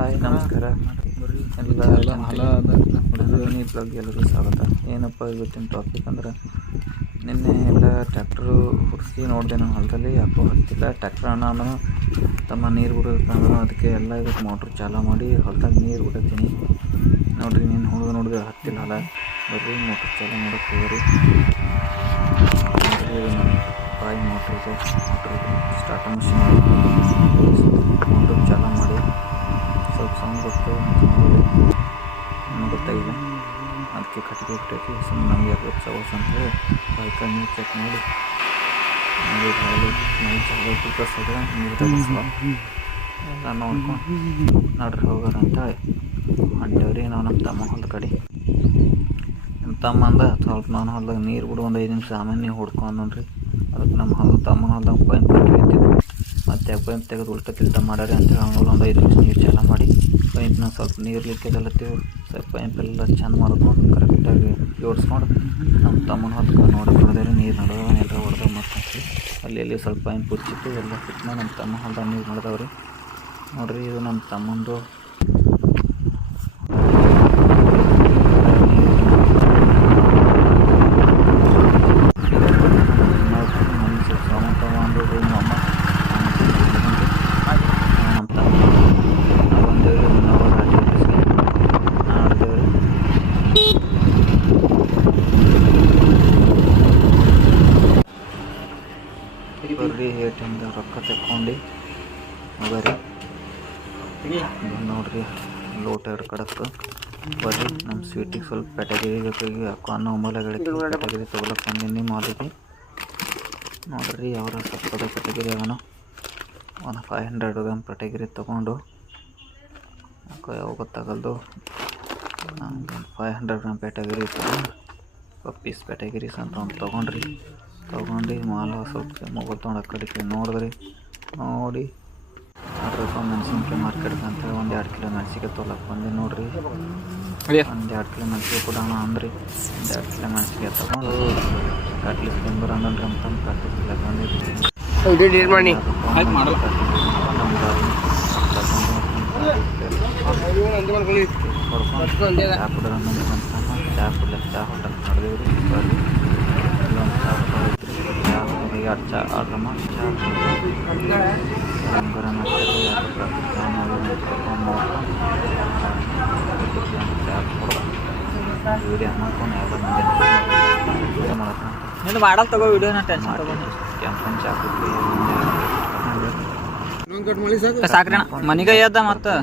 Hi ನಮಸ್ಕಾರ ಎಲ್ಲ mini blog ಎಲ್ಲರಿಗೂ ಸ್ವಾಗತ. ಏನಪ್ಪ ಇವತ್ತಿನ ಟಾಪಿಕ್ ಅಂದ್ರೆ, ನಿನ್ನೆ ಎಲ್ಲ ಟ್ಯಾಕ್ಟ್ರು ಹುಡಿಸಿ ನೋಡಿದೆ ನಾನು ಹೊಲದಲ್ಲಿ. ಯಾಕೋ ಹತ್ತಿಲ್ಲ ಟ್ಯಾಕ್ಟ್ರ್ ಅಣ್ಣ ಅಂದನು ತಮ್ಮ ನೀರು ಬಿಡೋದಕ್ಕಂದ್ರೆ, ಅದಕ್ಕೆ ಎಲ್ಲ ಇವತ್ತು ಮೋಟ್ರ್ ಚಾಲೂ ಮಾಡಿ ಹೊಲದಾಗ ನೀರು ಬಿಡತ್ತೀನಿ ನೋಡಿರಿ. ನೀನು ಹುಡುಗ ನೋಡಿದ್ರೆ ಹತ್ತಿಲ್ಲ ಹೊಲ, ಬರ್ರಿ ಮೋಟ್ರ್ ಚಾಲೂ ಮಾಡೋಕ್ಕೆ ಹೋಗ್ರಿ. ಬಾಯಿ ಮೋಟ್ರ್ ಇದೆ, ಸ್ಟಾರ್ಟರ್ ಮಿಷಿನ್ ಮೋಟ್ರ್ ಚಾಲೂ ಮಾಡಿ ಸ್ವಲ್ಪ ಸೌಂಡ್ ಬರ್ತದೆ ನನಗೆ ಗೊತ್ತಾಗಿಲ್ಲ. ಅದಕ್ಕೆ ಕಟ್ಟಿಗೆ ಬಿಟ್ಟೈತಿ. ಸುಮ್ಮನೆ ನಮಗೆ ಗೊತ್ತಾಗೋಸ್ ಅಂತೇಳಿ ಬೈಕ ನೀರು ಚೆಕ್ ಮಾಡಿ ಎಲ್ಲ ನೋಡ್ಕೊಂಡು ನಡ್ರಿ ಹೋಗೋಣ ಅಂತೇಳಿ ಹೊಂಟೇವ್ರಿ. ನಾವು ನಮ್ಮ ತಮ್ಮ ಹೊಲದ ಕಡೆ. ನಮ್ಮ ತಮ್ಮ ಅಂದ ಸ್ವಲ್ಪ ನಾನು ಹೊಲ್ದಾಗ ನೀರು ಬಿಡು ಒಂದು 5 ನಿಮಿಷ ಆಮೇಲೆ ನೀವು ಹುಡ್ಕೊಂಡು ನೋಡ್ರಿ. ಅದಕ್ಕೆ ನಮ್ಮ ತಮ್ಮನ ಹೊಲ್ದಾಗ ಪೈಪ್ ಕಟ್ಟಿರ್ತೀವಿ. ಮತ್ತು ಪೈಪ್ ತೆಗೆದು ಉಲ್ಟ ತಿಲ್ಟ ಮಾಡ್ಯಾರ ಅಂತೇಳಿ ಅವನು ಒಂದು 5 ನಿಮಿಷ ನೀರು ಚಾಲ ಮಾಡಿ ಪೈಪ್ನ ಸ್ವಲ್ಪ ನೀರು ಲಿಕ್ಕೆಲ್ಲತ್ತೀವಿ. ಸ್ವಲ್ಪ ಪೈಪೆಲ್ಲ ಚೆಂದ ಮಾಡ್ಕೊಂಡು ಕರೆಕ್ಟಾಗಿ ಜೋಡಿಸ್ಕೊಂಡು ನಮ್ಮ ತಮ್ಮನ ಹೊಲಕ್ಕೆ ನೋಡಿ ಹೊಡೆದೇವ್ರಿ. ನೀರು ನಡೆದವ ಎಲ್ಲ ಹೊಡೆದ ಮಾಡ್ಕೊಂಡ್ರಿ. ಅಲ್ಲಿ ಸ್ವಲ್ಪ ಪೈಪ್ ಬಿಡ್ಚಿಟ್ಟು ಎಲ್ಲ ಫಿಟ್ ಮಾಡಿ ನಮ್ಮ ತಮ್ಮ ಹೊಲ್ದಾಗ ನೀರು ನಡೆದವ್ರಿ ನೋಡಿರಿ. ಇದು ನಮ್ಮ ತಮ್ಮಂದು ಬರ್ರಿ ಏಟಿಂದ ರೊಕ್ಕ ತಕ್ಕೊಂಡು ಬರ್ರಿ ನೋಡ್ರಿ. ಲೋಟ 2 ಕಡಕ್ಕೆ ಬರ್ರಿ. ನಮ್ಮ ಸ್ವೀಟಿಗೆ ಸ್ವಲ್ಪ ಪೆಟಗಿರಿ ಬೇಕಾಗಿ ಯಾಕೋ ಅನ್ನೋ ಮೊಬೈಲಾಗ ಪೆಟಗಿರಿ ತೊಗೊಳಕ್ಕೆ ಬಂದೀನಿ ಮಾಲಿಗೆ ನೋಡ್ರಿ. ಅವರ ಸಪ್ಪದ ಪೆಟಗಿರಿ ಅವನು ಒಂದು 500 ಗ್ರಾಮ್ ಪೆಟಗಿರಿ ತೊಗೊಂಡು ಯಾಕೋ ಯಾವ ಗೊತ್ತಾಗಲ್ದು. 500 ಗ್ರಾಮ್ ಪೆಟಗಿರಿ ತೊಗೊಂಡು ಪಪ್ಪೀಸ್ ಪೆಟಗಿರೀಸ್ ಅಂತ ಒಂದು ತೊಗೊಂಡ್ರಿ. ತೊಗೊಂಡು ಮಾಲ ಸ್ವಲ್ಪ ಮೊಬೈಲ್ ತೊಗೊಂಡು ಆ ಕಡೆಗೆ ನೋಡಿದ್ರಿ. ನೋಡಿ ಮೆಣಸಿನ್ಕಾಯಿ ಮಾರ್ಕೆಟ್ಗೆ ಅಂತೇಳಿ 1-2 ಕಿಲೋ ಮೆಣಸಿನ್ಕಾಯಿ ತೊಗೊಳಕ್ಕೆ ಬಂದೆ ನೋಡ್ರಿ. 1-2 ಕಿಲೋ ಮೆಣಸಿನ್ಕಾಯಿ ಕೊಡೋಣ ಅಂದ್ರಿ. 1-2 ಕಿಲೋ ಮೆಣಸಿನ್ಕಾಯಿ ತೊಗೊಂಡು ಕಟ್ಲಿಕ್ಕೆ ತಿಂಬರ ಅಂದ್ರಿ ಅಂತ ಕಟ್ಲಿಕ್ಕೆ ಬಂದಿದ್ರಿ. ಚಾ ಕುಡ್ಲಿಕ್ಕೆ ಚಾ ಹೋಟೆಲ್ ಮಾಡಿದೇವ್ರಿ. ಬರ್ರಿ ಎರಡು ಚಾ ಆರ್ಡ್ರ್ ಮಾಡಿ ಚಾ ಗರಂ ವೀಡಿಯೋ ಮಾಡ್ಕೊಂಡು ಎಲ್ಲ ಮಂದಿ ಮಾಡಕ್ಕೆ ಮಾಡಲ್ ತಗೋ ವೀಡಿಯೋನ ಟೆನ್ಷನ್ ತಗೊಂಡು ಕೆಂಪನ್ ಚಾ ಕುಡ್ಲಿ ಸಾಕ್ರಿ ಮನೆಗೆ ಎದ್ದ ಮತ್ತೆ